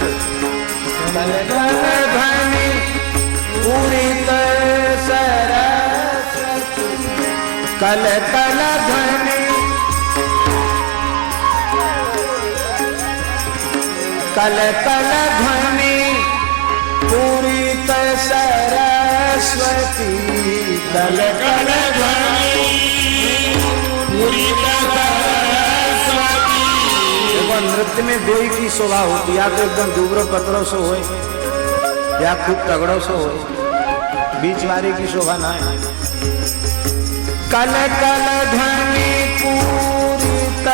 कष्ट कल कल ध्वनि पूरित सरस्वती कल कल ध्वनि कल कल ध्वनि पूरित सरस्वती कल कल ध्वनि पूरित सरस्वती। देखो नृत्य में दो ही की शोभा होती, या तो एकदम दुबरो पतरो सो हो या खूब तगड़ो सो हो, बीच वाले की शोभा ना है। कल कल ध्वनि पूरित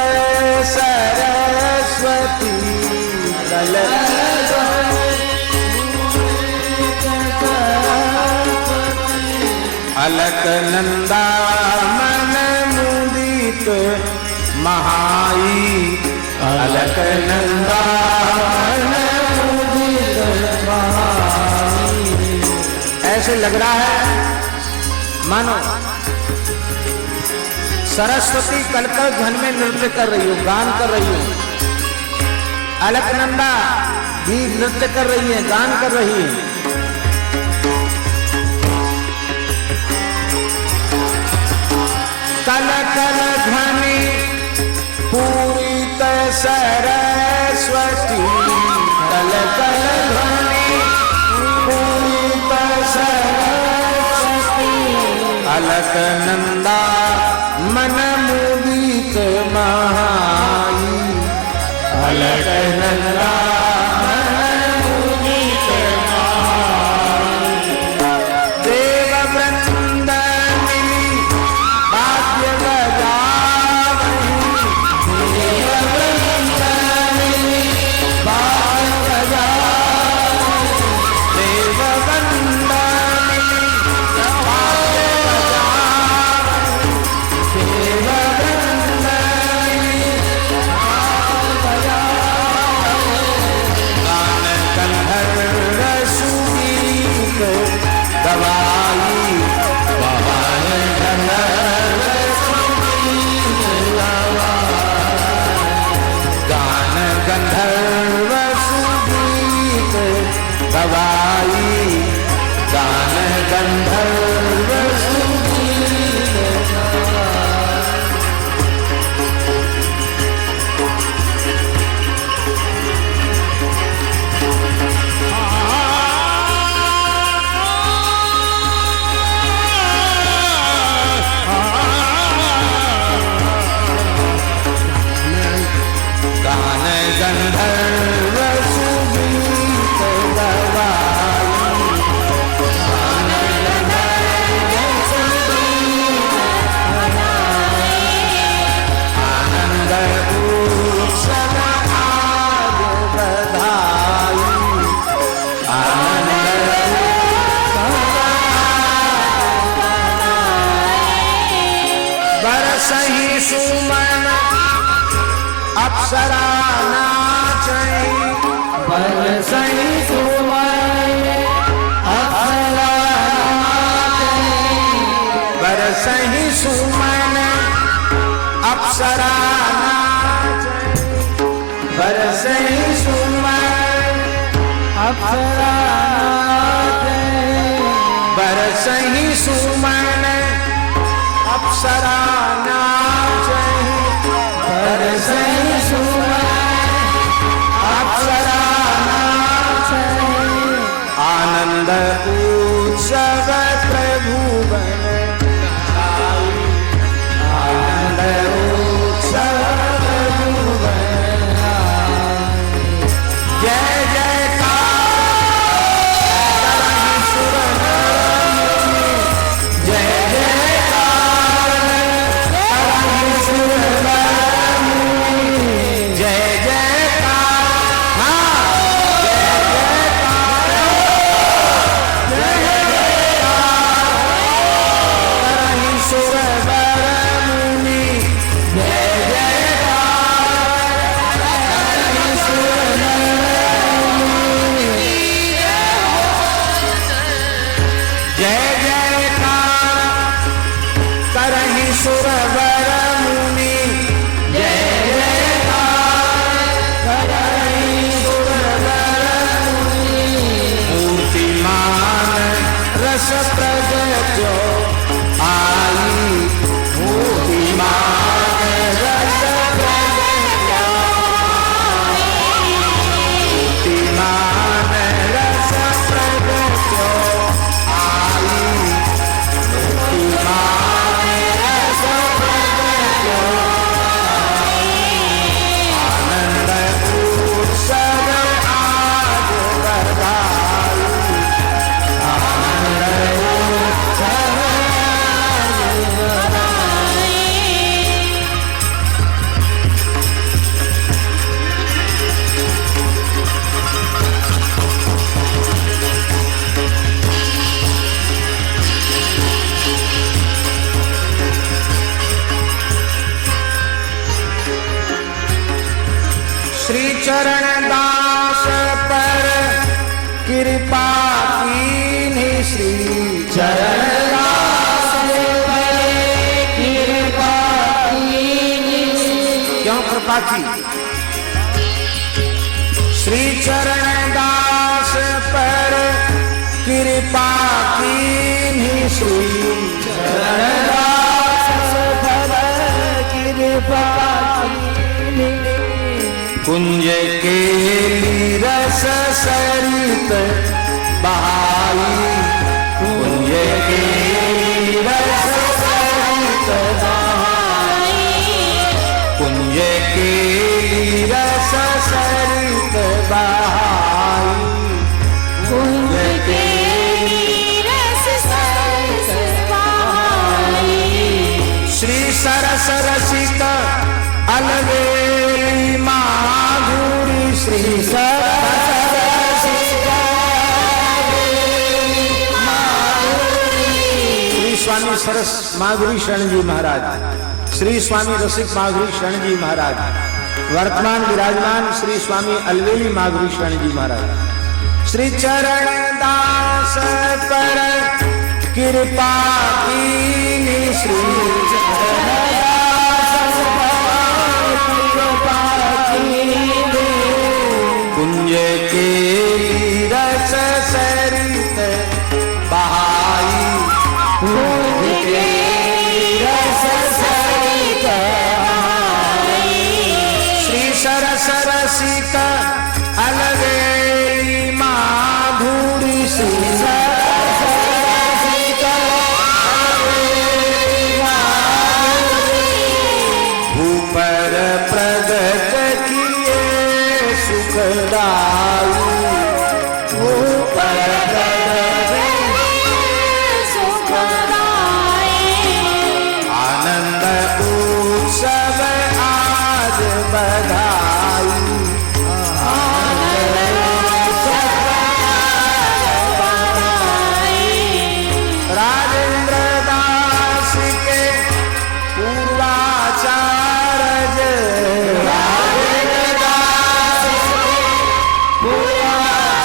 सरस्वती कल अलकनंदा मन मुदित महाई अलकनंदा मन मुदित महाई। ऐसे लग रहा है मानो सरस्वती कलकल ध्वनि में नृत्य कर रही हो, गान कर रही हो। अलकनंदा भी नृत्य कर रही है, गान कर रही है। कल कल ध्वनि पूरित सरस्वती कल कल ध्वनि पूरित सरस्वती अलकनंदा मन मुदित महाई अलकनंदा सही सुमन अप्सरा नाचै सही सुमन अप्सरा नाचै सही सुमन अप्सरा नाचै सही सुमन अप्सरा नाचै सही सुमन अप्सरा नाचै सही सुमन अप्सरा नाचै आनंद उत्सव प्रभु बन आनंद उत्सव प्रभु बन जय जयकार श्री चरण दास पर कृपा कीन्ही श्री चरण दास पर कृपा कीन्ही। क्यों कृपा की? श्री चरण दास पर कृपा कीन्ही श्री चरण दास पर कृपा कीन्ही। कुंज के रस सरित बहाई, कुंज के रस सरित बहाई, कुंज के रस सरित बहाई, कुंज के रस सरित बहाई। श्री सरस रसिक अलवेली माधुरी, श्री सरस रसिक अलवेली माधुरी। श्री स्वामी सरस माधुरी शरण जी महाराज, श्री स्वामी रसिक माधुरी शरण जी महाराज, वर्तमान विराजमान श्री स्वामी अलवेली माधुरी शरण जी महाराज। श्री चरण दास पर कृपा कीन्ही श्री चरण दास पर कृपा कीन्ही। कुंज के रस सरित बहाई, कुंज के रस सरित बहाई। श्री सरस रसिक अलवेली माधुरी, श्री सरस रसिक अलवेली माधुरी। भूपर प्रगट किए सुखदाई, भूपर प्रगट किए सुखदाई। आनंद उत्सव आज बधाई, आनंद उत्सव आज बधाई। राजेंद्र दास के पूर्वाचार्य, राजेंद्र दास के पूर्वाचार्य,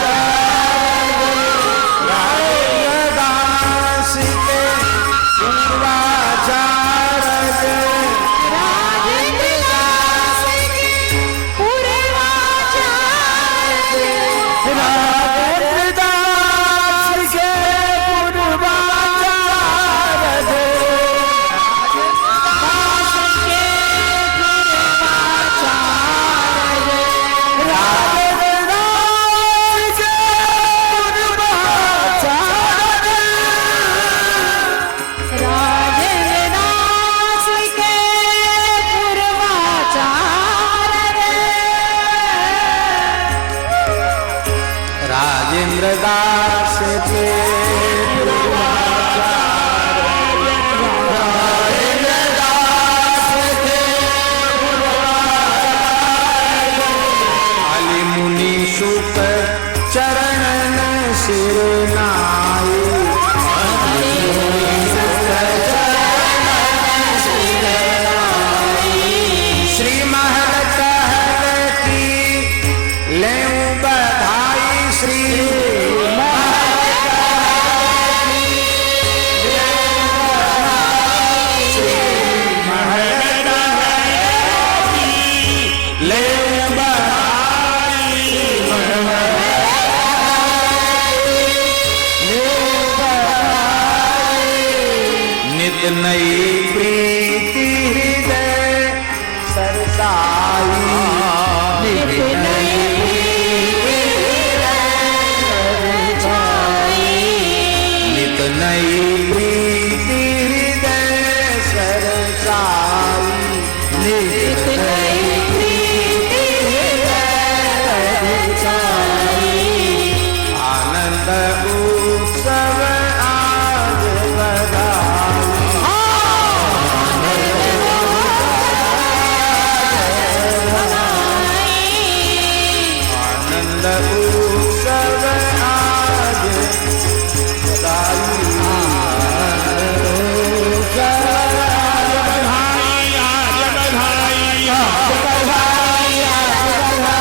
राजेंद्र दास के पूर्वाचार्य, राजेंद्र दास के पूर्वाचार्य, राजेंद्र दास के राजेंद्र दास के पूर्वाचार्य, राजेंद्र दास के पूर्वाचार्य। अली मुनि सुत चरणन सिर नाई, अली मुनि सुत चरणन सिर नाई। श्री महल कहल की लेऊं बधाई, श्री महल कहल की लेऊं बधाई, श्री महल कहल की लेऊं बधाई, लेऊं बधाई। नित नई प्रीति हृदय सरसाई, नित नई प्रीति हृदय सरसाई, नित नई प्रीति हृदय सरसाई, नित नई प्रीति हृदय सरसाई। आनंद उत्सव आज बधाई, आनंद उत्सव आज बधाई, आनंद उत्सव आज बधाई, आज बधाई, आज बधाई, आज बधाई।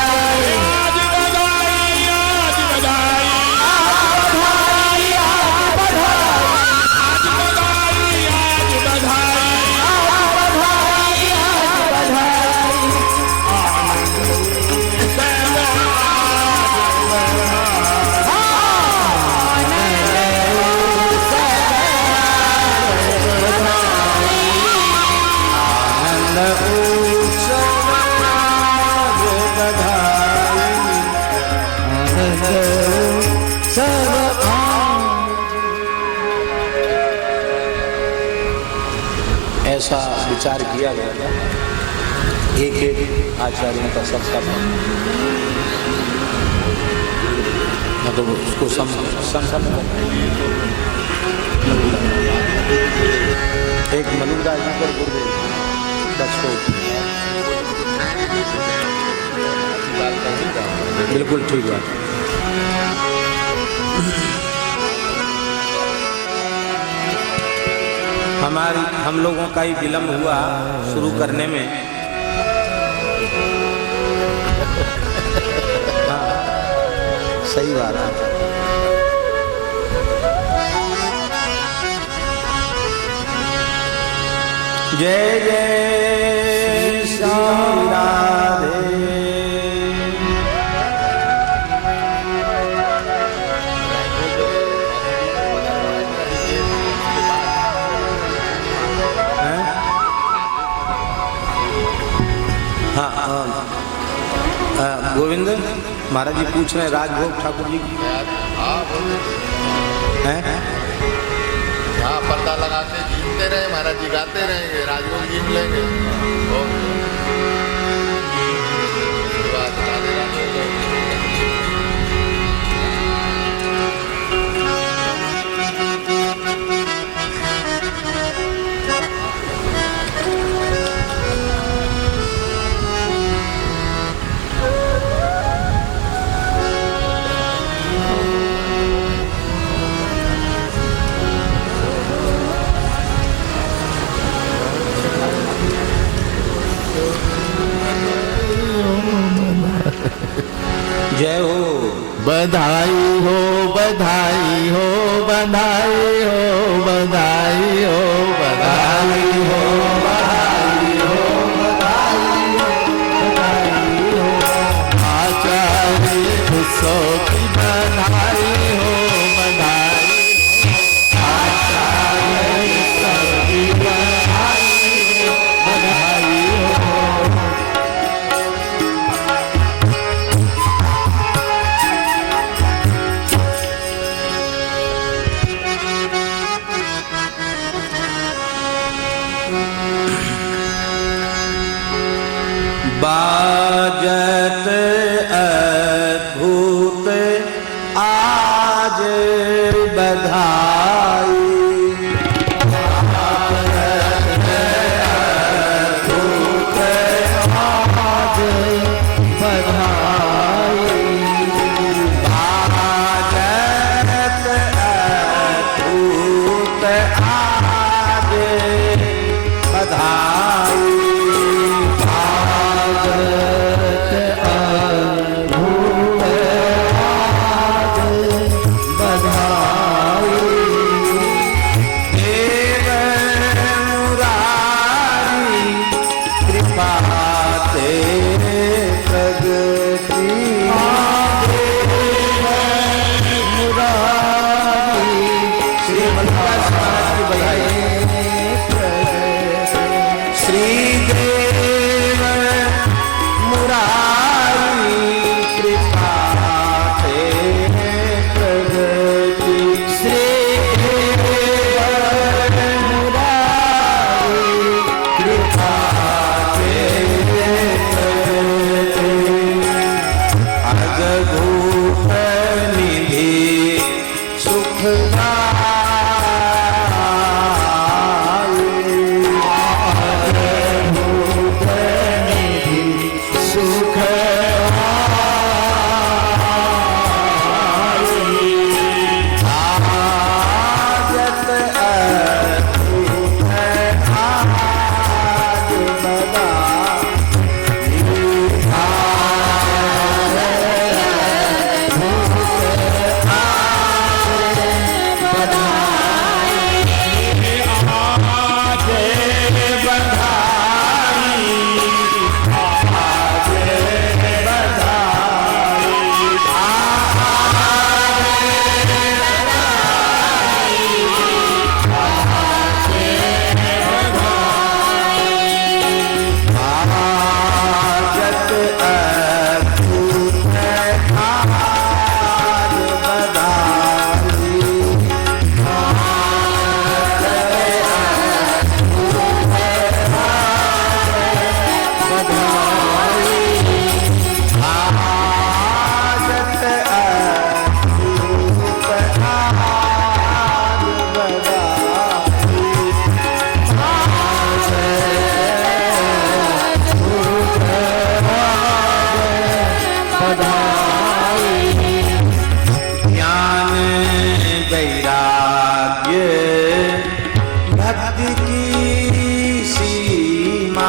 सब ऐसा विचार किया गया था। एक एक आचार्यों का सबका मतलब उसको एक मनुदास जी पर गुरुदेव बिल्कुल ठीक बात। हम लोगों का ही विलम्ब हुआ शुरू करने में। हाँ, सही बात है। जय जय श्री राधे। गोविंद महाराज जी पूछ रहे हैं राजभोग ठाकुर जी हैं। हाँ, पर्दा लगाते जीतते रहे, महाराज जी गाते रहेंगे, राजभोग जीत लेंगे। जय हो। बधाई हो, बधाई हो, बधाई हो, बधाई हो, बधाई हो, बधाई हो, बधाई हो, बधाई हो। आचार्य उत्सव की बधाई हो, बधाई हो। आचार्य उत्सव की बधाई हो, बधाई हो। बाजत अद्भुत आज बधाई। अद्भुत आज बधाई। बाजत अद्भुत आज बधाई। ज्ञान वैराग्य भक्ति की सीमा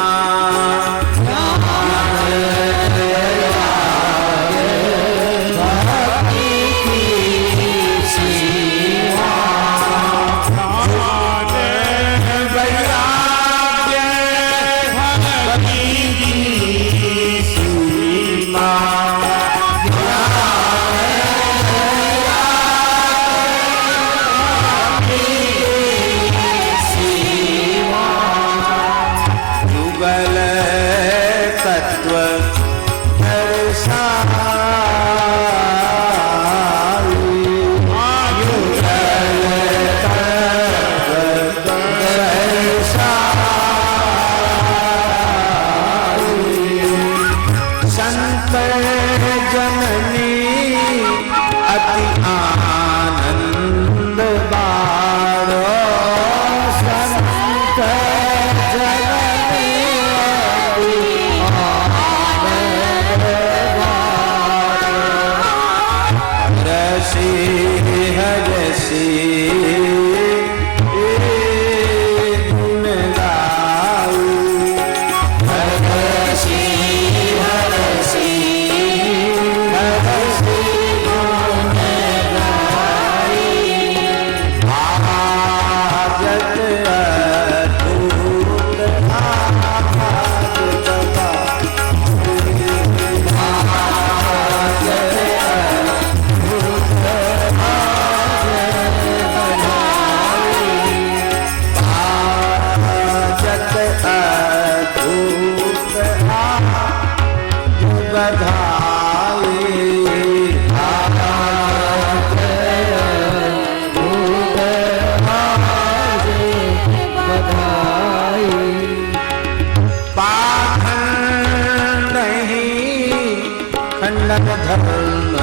धर्म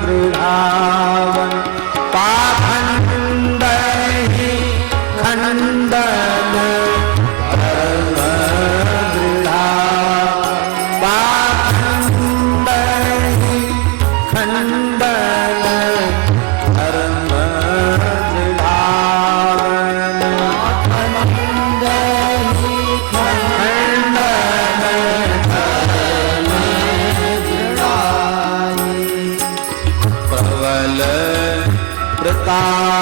दृढ़ावन पाखंड ही खंडन धर्म दृढ़ावन पाखंड ही खंडन धर्म दृढ़ावन पाखंड ही खंडन प्रताप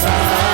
Sa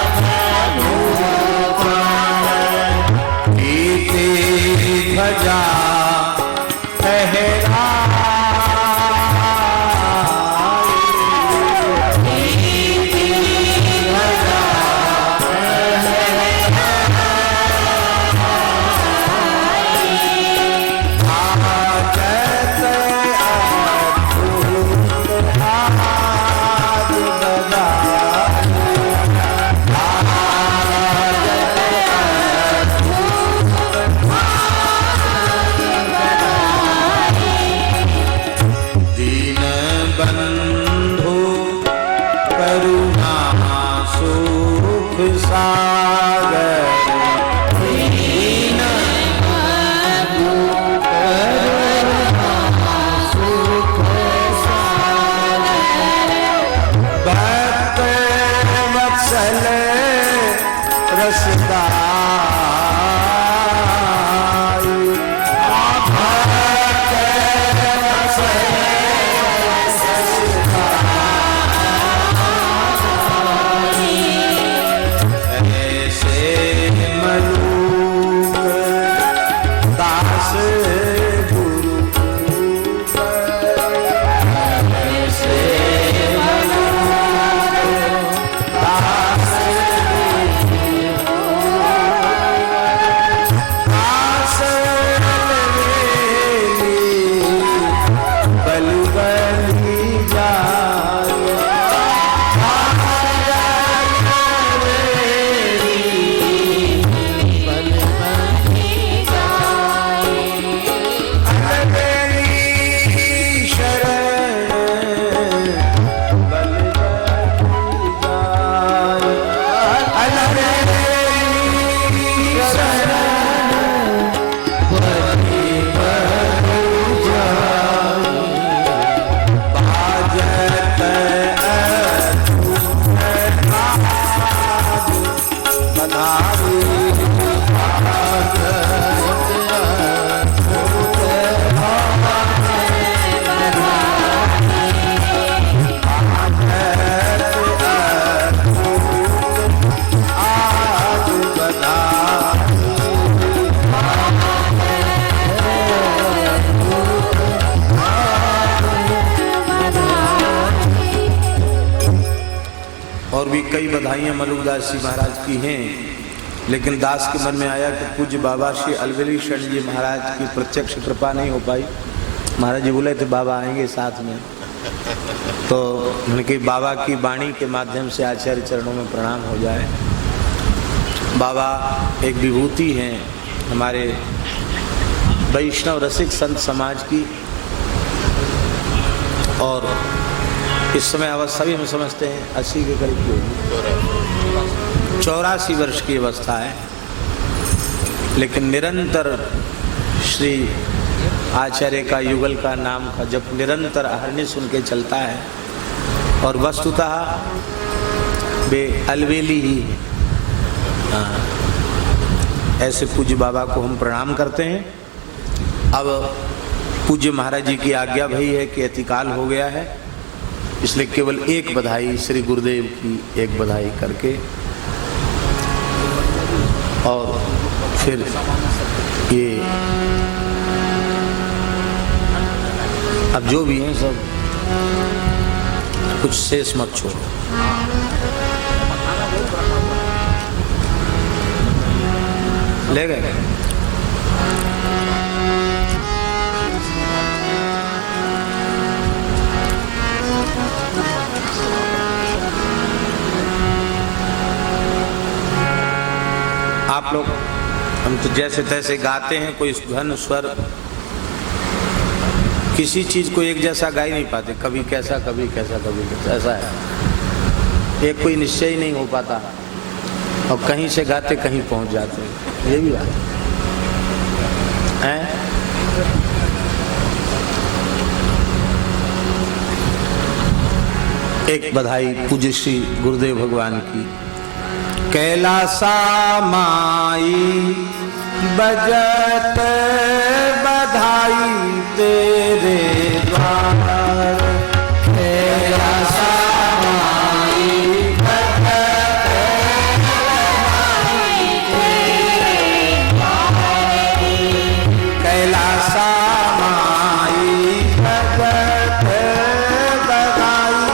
और भी कई बधाइयाँ मलुकदास जी महाराज की हैं, लेकिन दास के मन में आया कि पूज्य बाबा श्री अलवेली शरण जी महाराज की प्रत्यक्ष कृपा नहीं हो पाई। महाराज जी बोले थे बाबा आएंगे साथ में, तो उनके बाबा की वाणी के माध्यम से आचार्य चरणों में प्रणाम हो जाए। बाबा एक विभूति हैं हमारे वैष्णव रसिक संत समाज की, और इस समय अवस्था भी हम समझते हैं 80 के करीब की होगी, 84 वर्ष की अवस्था है, लेकिन निरंतर श्री आचार्य का युगल का नाम का जब निरंतर अहरनिश सुन के चलता है, और वस्तुतः वे अलवेली ही है। ऐसे पूज्य बाबा को हम प्रणाम करते हैं। अब पूज्य महाराज जी की आज्ञा भई है कि अतिकाल हो गया है, इसलिए केवल एक बधाई श्री गुरुदेव की एक बधाई करके और फिर ये अब जो भी हैं सब कुछ शेष मत छोड़ो। ले गए आप लोग। हम तो जैसे तैसे गाते हैं, कोई धन स्वर किसी चीज को एक जैसा गा ही नहीं पाते, कभी कैसा कभी कैसा कभी कैसा, ऐसा है। एक कोई निश्चय ही नहीं हो पाता, और कहीं से गाते कहीं पहुंच जाते हैं, ये भी बात है। एक बधाई पूज्य श्री गुरुदेव भगवान की। कैलासा माई बजत बधाई तेरे द्वार, कैलासा माई बजत बधाई तेरे द्वार, कैलासा माई बजत बधाई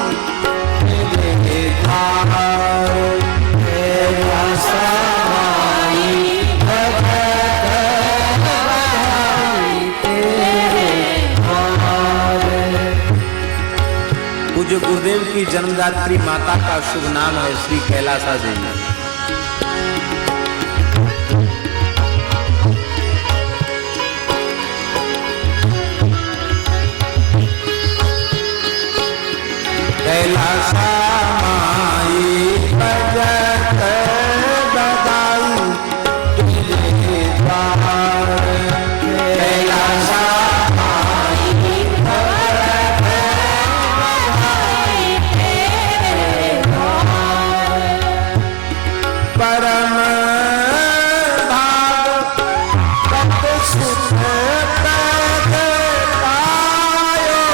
तेरे द्वार, कैलासा माई बजत बधाई तेरे द्वार। पूज्य गुरुदेव की जन्मदात्री माता का शुभ नाम है श्री कैलासा देवी। कैलासा माई बजत बधाई तेरे द्वार, कैलासा माई बजत बधाई तेरे द्वार, परम भाग तप सुख पद पायो,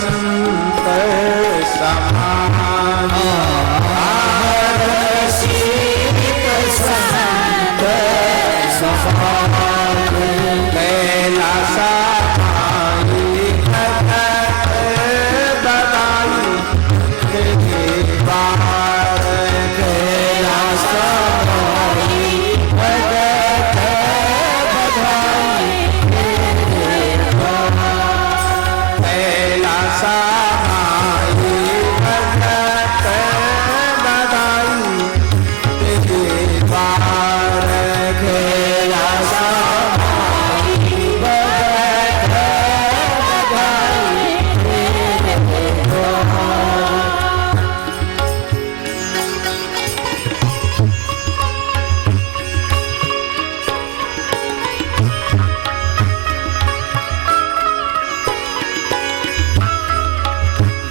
संत समान रसिक संत समान कैलासा माई भगत बदाई तेरे बार कैलासा माई भगत बधाई कैलासा माई भगत बधाई तेरे बार कैलासा माई भगत बधाई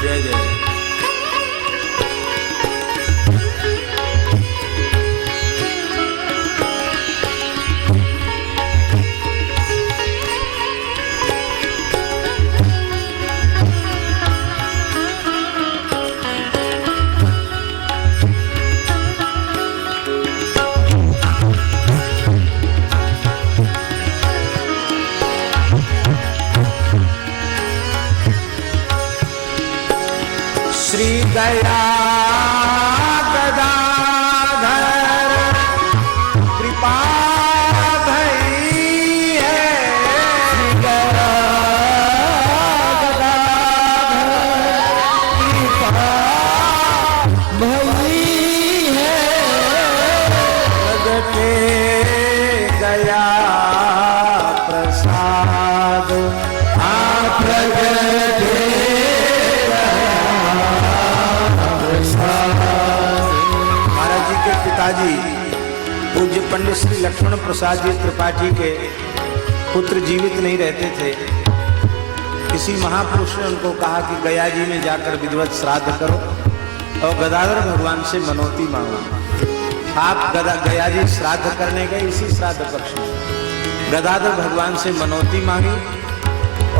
जय जय श्री दया गदाधर कृपा भई है श्री दया गदाधर कृपा भई है प्रगटे दया प्रसाद प्रगटे महाराज जी के पिताजी पूज्य पंडित श्री लक्ष्मण प्रसाद जी त्रिपाठी के पुत्र जीवित नहीं रहते थे। किसी महापुरुष ने उनको कहा कि गया जी में जाकर विधिवत श्राद्ध करो और गदाधर भगवान से मनौती मांगो। आप गया जी श्राद्ध करने गए, इसी श्राद्ध पक्ष में गदाधर भगवान से मनौती मांगी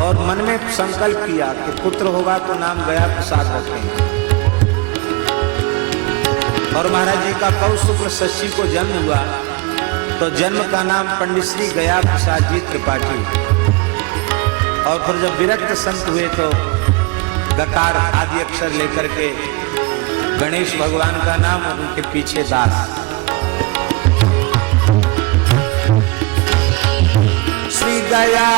और मन में संकल्प किया कि पुत्र होगा तो नाम गया प्रसाद रखेंगे। और महाराज जी का पौष शुक्ल षष्ठी को जन्म हुआ तो जन्म का नाम पंडित श्री गया प्रसाद जी त्रिपाठी। और फिर जब विरक्त संत हुए तो गकार आदि अक्षर लेकर के गणेश भगवान का नाम और उनके पीछे दास। श्री गया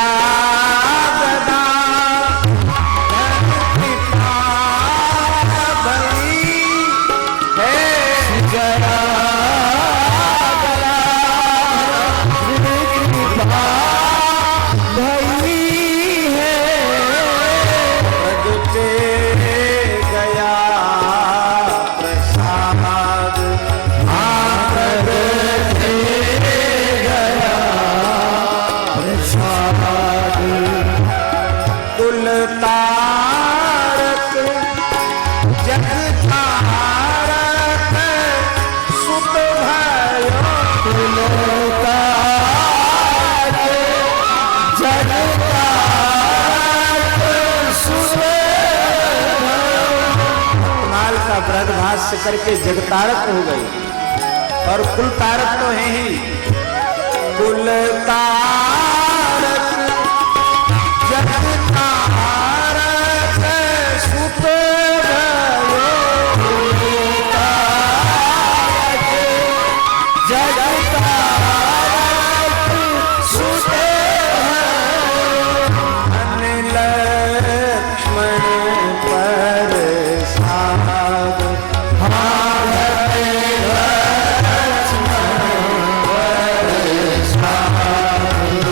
से करके जगतारक हो गई और कुल तारक तो है ही। कुल तारक जगतारक सुत भयो, कुल तारक जगतारक सुत भयो, अनिल लक्ष्मण पर साग भारत लक्ष्मण पर साग।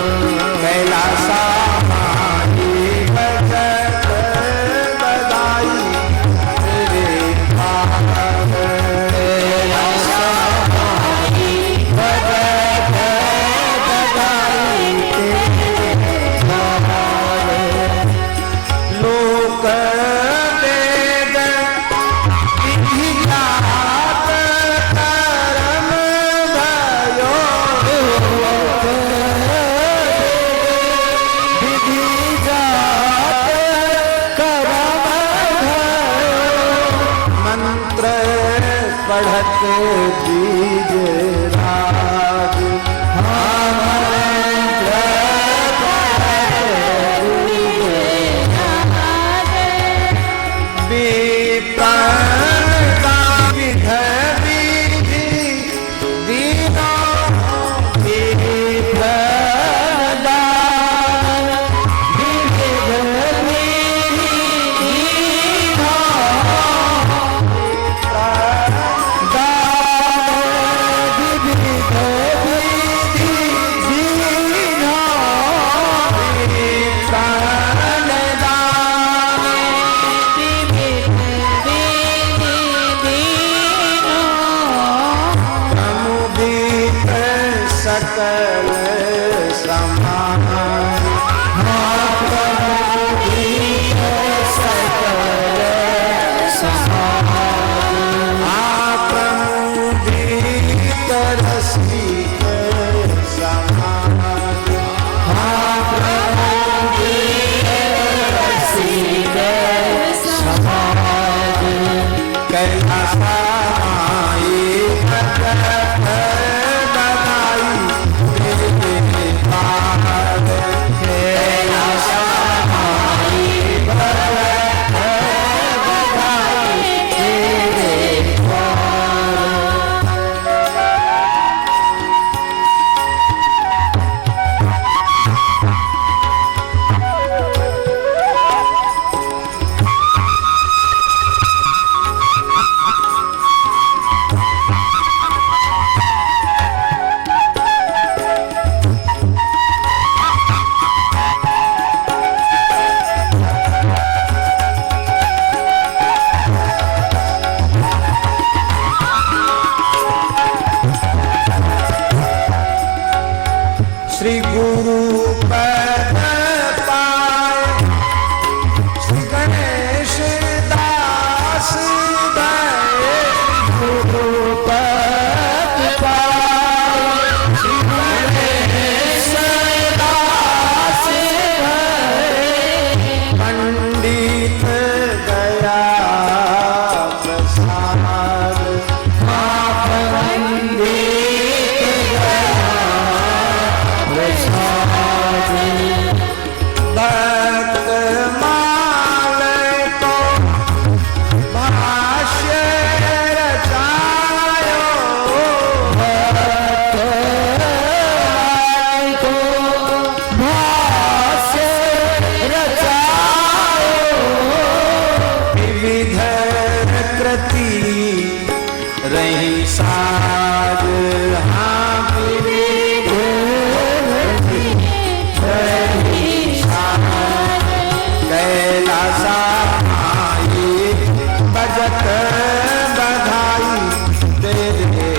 पढ़त बीज राग श्री गुरु पद पाए श्री गणेश दास भये गुरु पद पाए श्री गणेश दास भये पंडित गया प्रसाद रही साज हाँ कैलासा आई बजत बधाई तेरे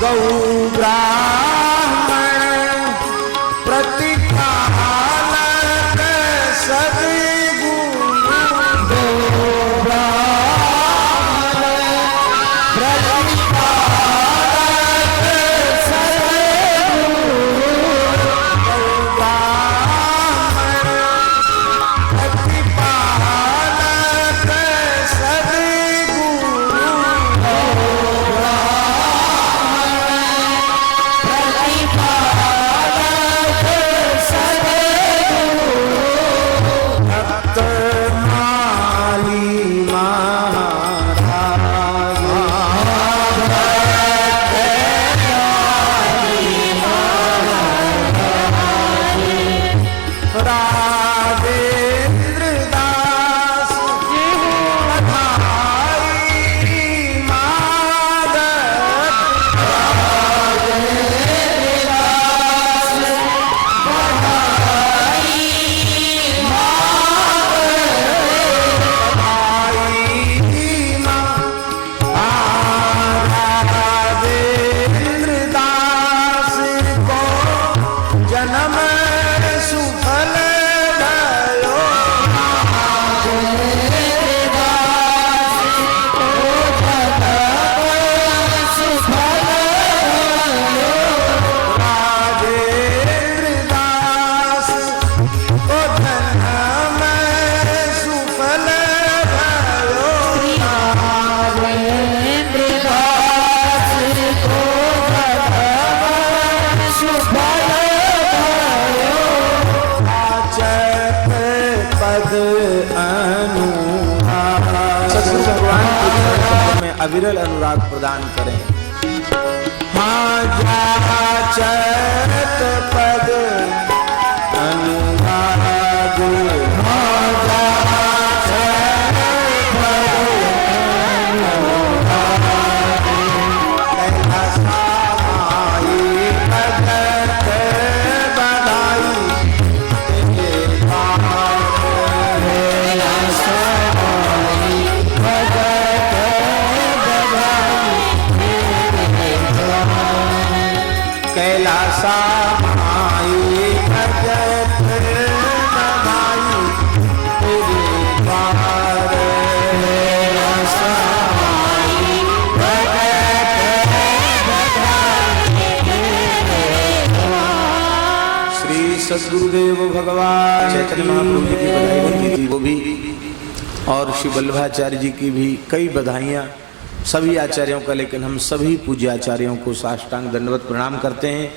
गौ ब्राह्मण प्रतिपालक सद्गुरु गौ ब्राह्मण प्रतिपालक सद्गुरु गौ ब्राह्मण प्रतिपालक सद्गुरु जन्म सुफल भयो राजेंद्र दास को जन्म सुफल भयो आचत पद अनुराग सद्गुरु भगवान की चरणों में अविरल अनुराग प्रदान करें। हाँ जाचत पद अनुराग हाँ जाचत पद अनुराग कैलासा माई भगत बनाई तेरे पार कैलासा माई भगत कैलासा माई भगत बनाई तेरे द्वार कैलासा माई भगत श्री सद्गुरुदेव भगवान चैतन्य महाप्रभु जी की बधाई बनती थी वो भी, और श्री वल्लभाचार्य जी की भी कई बधाइयाँ सभी आचार्यों का, लेकिन हम सभी पूज्य आचार्यों को साष्टांग दंडवत प्रणाम करते हैं।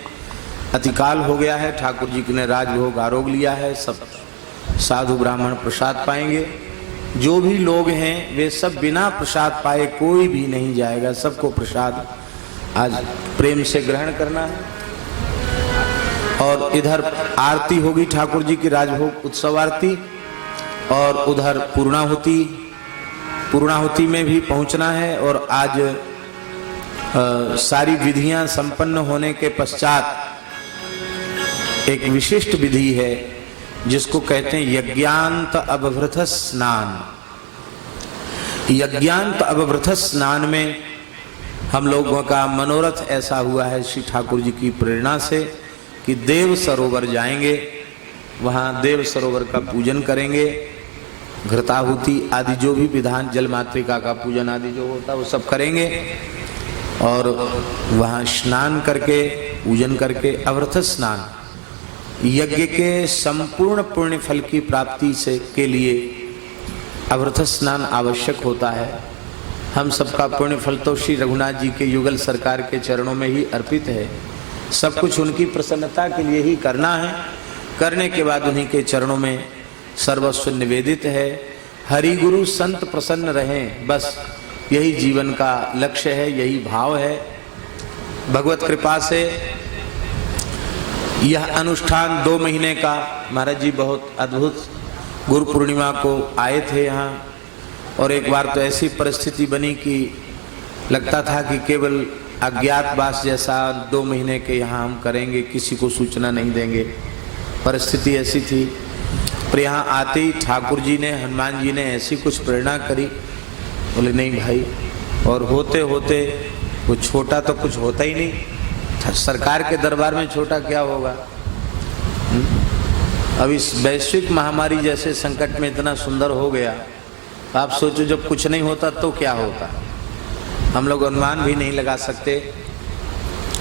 अतिकाल हो गया है, ठाकुर जी ने राजभोग आरोग लिया है, सब साधु ब्राह्मण प्रसाद पाएंगे। जो भी लोग हैं वे सब बिना प्रसाद पाए कोई भी नहीं जाएगा, सबको प्रसाद आज प्रेम से ग्रहण करना है। और इधर आरती होगी ठाकुर जी की राजभोग उत्सव आरती, और उधर पूर्णाहुति में भी पहुंचना है। और आज सारी विधियां संपन्न होने के पश्चात एक विशिष्ट विधि है जिसको कहते हैं यज्ञांत अवभृत स्नान। यज्ञांत अवभृत स्नान में हम लोगों का मनोरथ ऐसा हुआ है श्री ठाकुर जी की प्रेरणा से कि देव सरोवर जाएंगे, वहां देव सरोवर का पूजन करेंगे, घृताहुति आदि जो भी विधान, जल मातृका का पूजन आदि जो होता है वो सब करेंगे, और वहाँ स्नान करके पूजन करके अवृत स्नान, यज्ञ के संपूर्ण पुण्य फल की प्राप्ति से के लिए अवृत स्नान आवश्यक होता है। हम सबका पुण्य फल तो श्री रघुनाथ जी के युगल सरकार के चरणों में ही अर्पित है, सब कुछ उनकी प्रसन्नता के लिए ही करना है। करने के बाद उन्हीं के चरणों में सर्वस्व निवेदित है। हरि गुरु संत प्रसन्न रहें, बस यही जीवन का लक्ष्य है, यही भाव है। भगवत कृपा से यह अनुष्ठान 2 महीने का, महाराज जी बहुत अद्भुत गुरु पूर्णिमा को आए थे यहाँ, और एक बार तो ऐसी परिस्थिति बनी कि लगता था कि केवल अज्ञातवास जैसा 2 महीने के यहाँ हम करेंगे, किसी को सूचना नहीं देंगे, परिस्थिति ऐसी थी। पर यहाँ आते ही ठाकुर जी ने, हनुमान जी ने ऐसी कुछ प्रेरणा करी, बोले नहीं भाई, और होते होते वो छोटा तो कुछ होता ही नहीं, सरकार के दरबार में छोटा क्या होगा। अब इस वैश्विक महामारी जैसे संकट में इतना सुंदर हो गया, आप सोचो जब कुछ नहीं होता तो क्या होता, हम लोग अनुमान भी नहीं लगा सकते।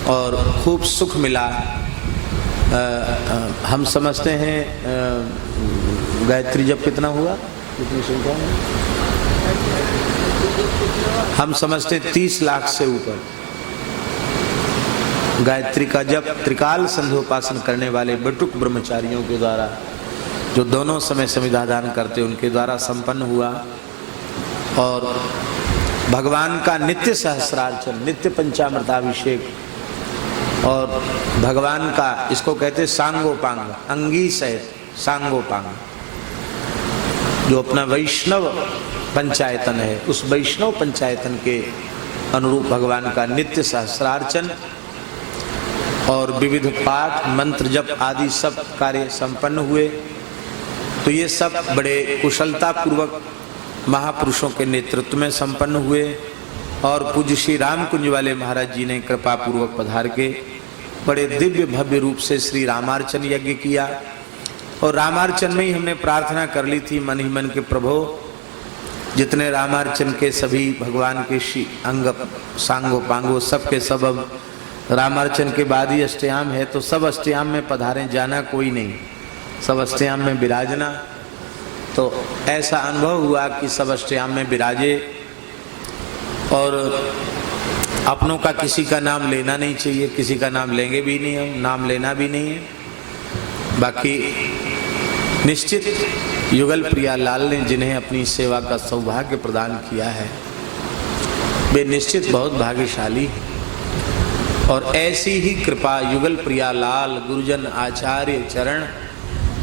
और खूब सुख मिला। हम समझते हैं गायत्री जप कितना हुआ, कितनी संख्या में, हम समझते 30 लाख से ऊपर गायत्री का जप त्रिकाल संध्योपासन करने वाले बटुक ब्रह्मचारियों के द्वारा, जो दोनों समय संविधान करते, उनके द्वारा संपन्न हुआ। और भगवान का नित्य सहस्रार्चन, नित्य पंचामृताभिषेक, और भगवान का, इसको कहते सांगोपांग, अंगी सहित सांगोपांग, जो अपना वैष्णव पंचायतन है, उस वैष्णव पंचायतन के अनुरूप भगवान का नित्य सहस्रार्चन और विविध पाठ मंत्र जप आदि सब कार्य संपन्न हुए। तो ये सब बड़े कुशलता पूर्वक महापुरुषों के नेतृत्व में संपन्न हुए। और पूज्य श्री राम कुंज वाले महाराज जी ने कृपा पूर्वक पधार के बड़े दिव्य भव्य रूप से श्री रामार्चन यज्ञ किया। और रामार्चन में ही हमने प्रार्थना कर ली थी मन ही मन के, प्रभु जितने रामार्चन के सभी भगवान के अंग सांगो पांगो सब के सब अब रामार्चन के बाद ही अष्टयाम है, तो सब अष्टयाम में पधारें, जाना कोई नहीं, सब अष्टयाम में विराजना। तो ऐसा अनुभव हुआ कि सब अष्टयाम में विराजे और अपनों का किसी का नाम लेना नहीं चाहिए, किसी का नाम लेंगे भी नहीं, हम नाम लेना भी नहीं है। बाकी निश्चित युगल प्रिया लाल ने जिन्हें अपनी सेवा का सौभाग्य प्रदान किया है, वे निश्चित बहुत भाग्यशाली हैं। और ऐसी ही कृपा युगल प्रिया लाल, गुरुजन, आचार्य, चरण,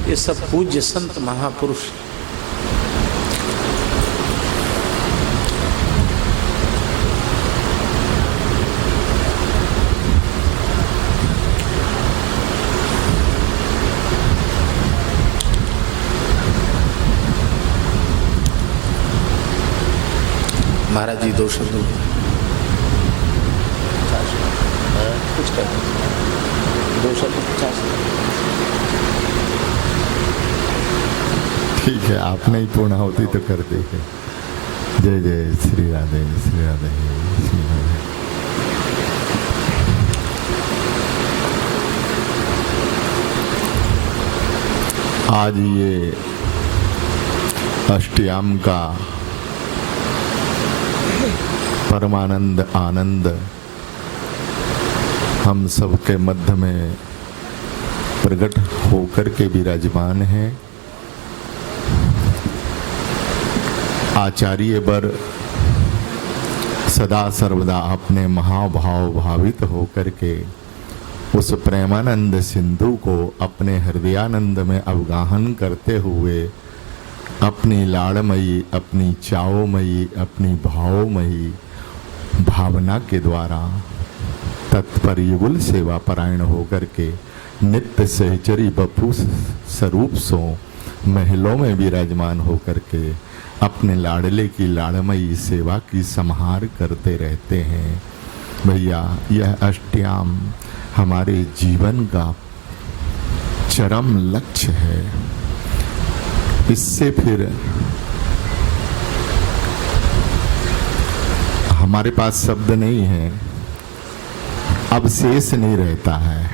ये सब पूज्य संत महापुरुष महाराज जी 2 शब्द कुछ कर 2 शब्द 50। ठीक है, आपने ही पूर्ण होती तो कर देंगे। जय जय श्री राधे, श्री राधे, श्री राधे। आज ये अष्टयाम का परमानंद आनंद हम सबके मध्य में प्रकट होकर के विराजमान है। आचार्य वर सदा सर्वदा अपने महाभाव भावित होकर के उस प्रेमानंद सिंधु को अपने हृदयानंद में अवगाहन करते हुए अपनी लाड़मयी, अपनी चावमयी, अपनी भावमयी भावना के द्वारा तत्पर युगल सेवा परायण होकर के नित्य सहचरी बपू स्वरूप सो महलों में विराजमान होकर के अपने लाडले की लाड़मयी सेवा की संहार करते रहते हैं। भैया, यह अष्टयाम हमारे जीवन का चरम लक्ष्य है। इससे फिर हमारे पास शब्द नहीं है, अब शेष नहीं रहता है।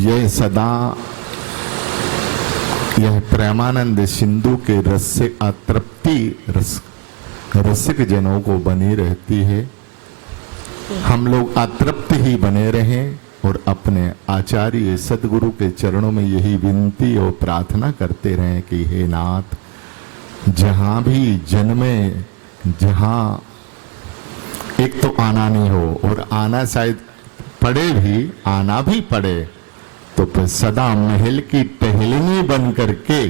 यह सदा यह प्रेमानंद सिंधु के रस से अतृप्ति रसिक जनों को बनी रहती है। हम लोग अतृप्त ही बने रहें और अपने आचार्य सदगुरु के चरणों में यही विनती और प्रार्थना करते रहें कि हे नाथ, जहां भी जन्मे, जहां एक तो आना नहीं हो और आना शायद पड़े भी, आना भी पड़े तो फिर सदा महल की टहलनी बन करके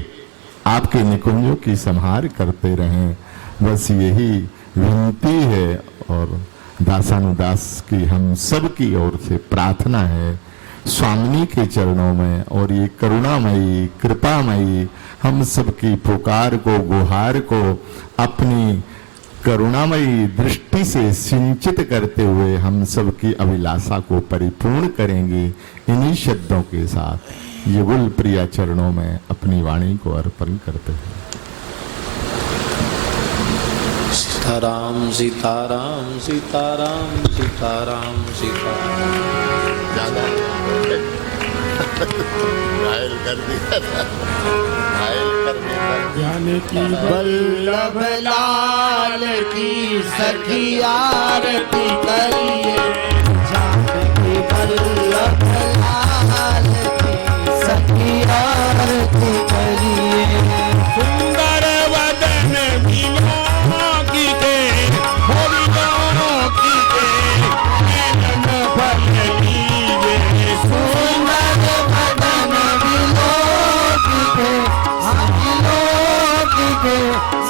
आपके निकुंजों की संहार करते रहें। बस यही विनती है और दासानुदास की हम सब की ओर से प्रार्थना है स्वामिनी के चरणों में। और ये करुणामयी, कृपामयी हम सबकी पुकार को, गुहार को अपनी करुणामयी दृष्टि से सिंचित करते हुए हम सबकी अभिलाषा को परिपूर्ण करेंगे। इन्हीं शब्दों के साथ युगल प्रिया चरणों में अपनी वाणी को अर्पण करते हैं। सीताराम सीताराम सीताराम सीताराम सीताराम। ज्यादा घायल कर दिया था, घायल कर दिया। जानकी वल्लभ लाल की सखी आरती करिए, जानकी वल्लभ लाल की सखी आरती करिए। सुंदर वदन विलोकी के, विलोकी के नयन फल लीजे। सुंदर वदन विलोकी के, विलोकी के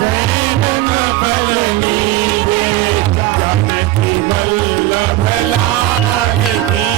नयन फल लीजे। जानकी वल्लभ लाल की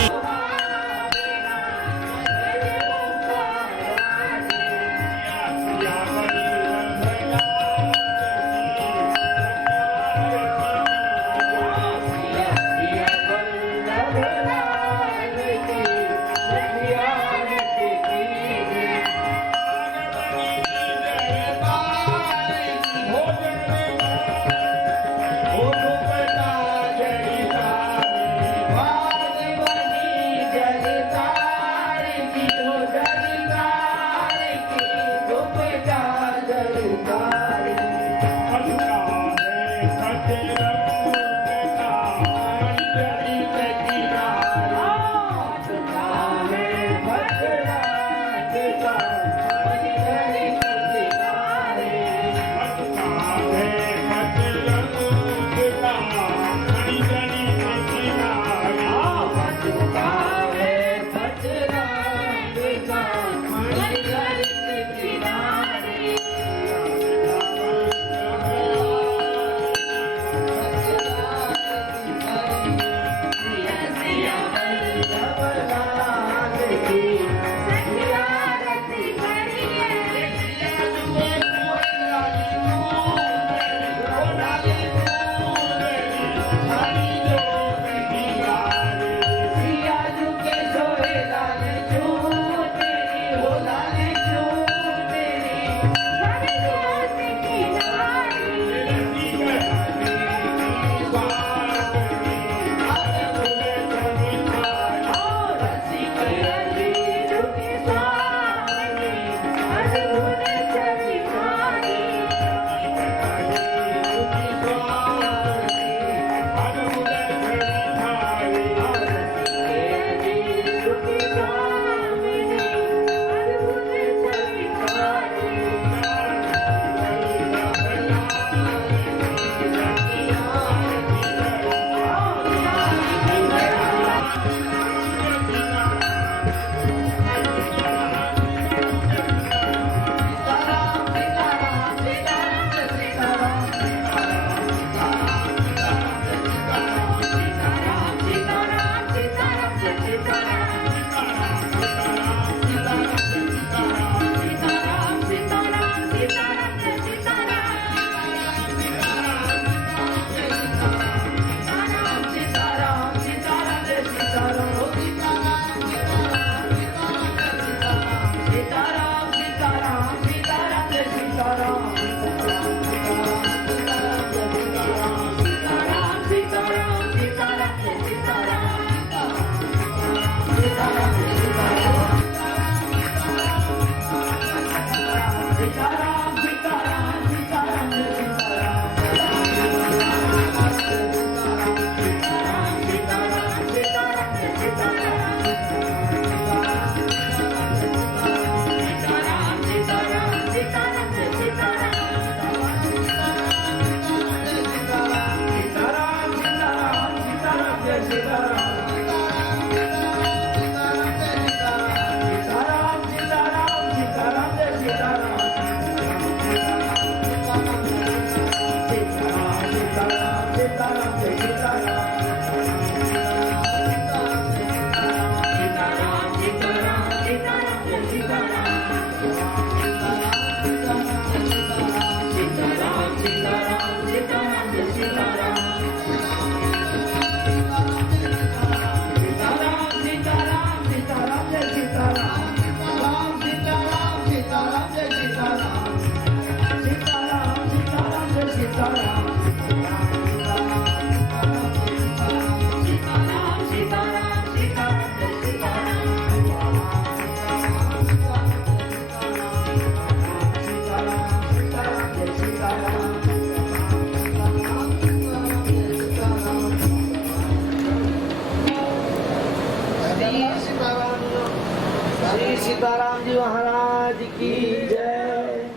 श्री सीताराम जी महाराज की जय।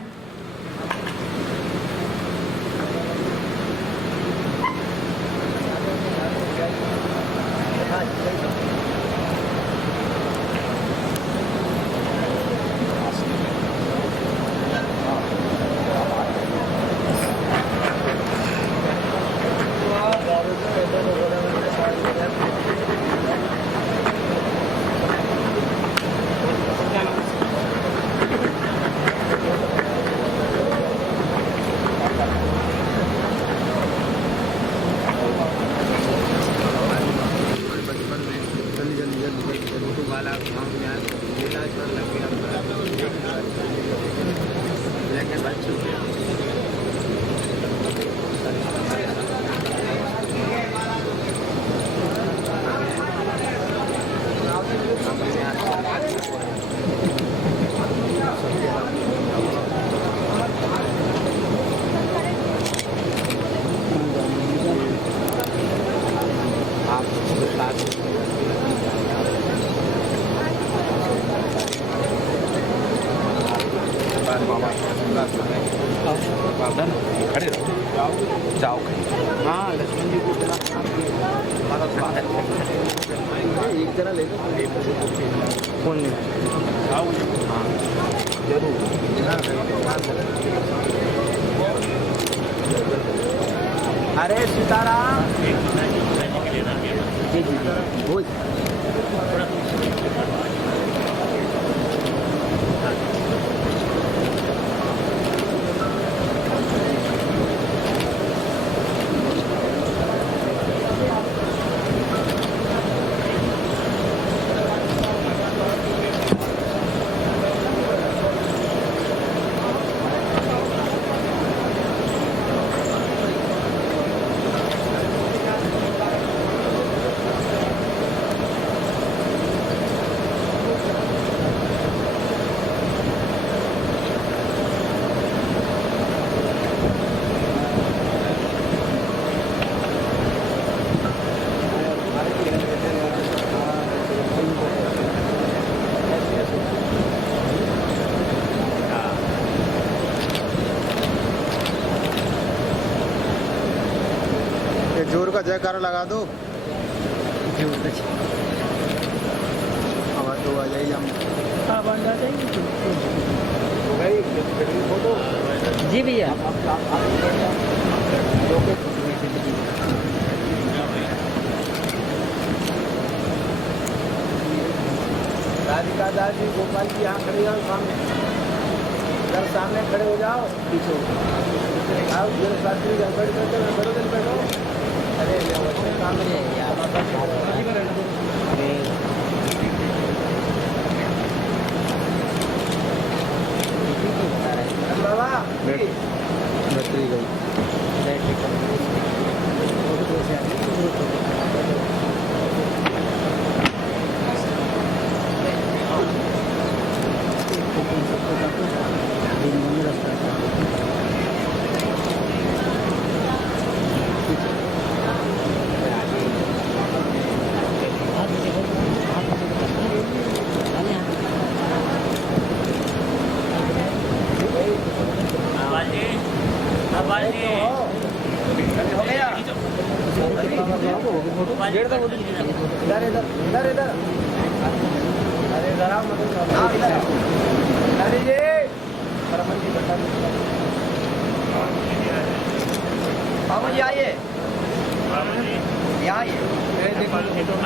खड़े रहो, जाओ हाँ लक्ष्मण जी को एक जरा ले लो फोन ले हाँ जरूर अरे सीताराम जी जी बोल जोर का जयकारा लगा दो आवाज तो आ जाएगी हम जी भैया राधिका दास जी गोपाल जी यहाँ खड़े जाओ सामने, इधर सामने खड़े हो जाओ। पीछे आओ शास्त्री बैठो। अरे सामने बाबा बैटरी गई बाबू जी आइए, यहाँ आइए,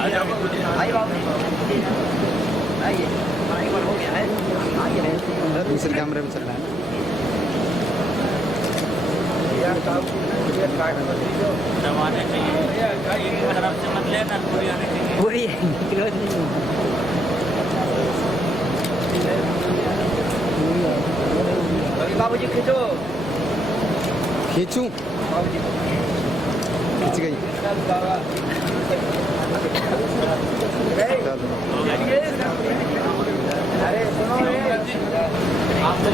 आइए बाबू आइए, हो गया है, आइए दूसरे कैमरे में चल रहा है दबाने चाहिए तरफ से मत लेना पूरी बाबू जी खींचो, खींचूं खींच गई अरे सुनो आप तो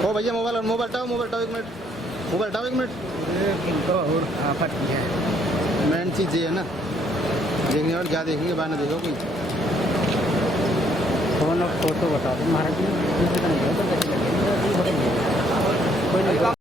ओ भैया मोबाइल हटाओ एक मिनट मोबाइल हटाओ 1 मिनट फट गया मैं मेन चीज़ ये है ना, देखने वाले क्या देखेंगे, बाहर ना देखो कोई। फोन और फोटो बता दो महाराज जी, कोई नहीं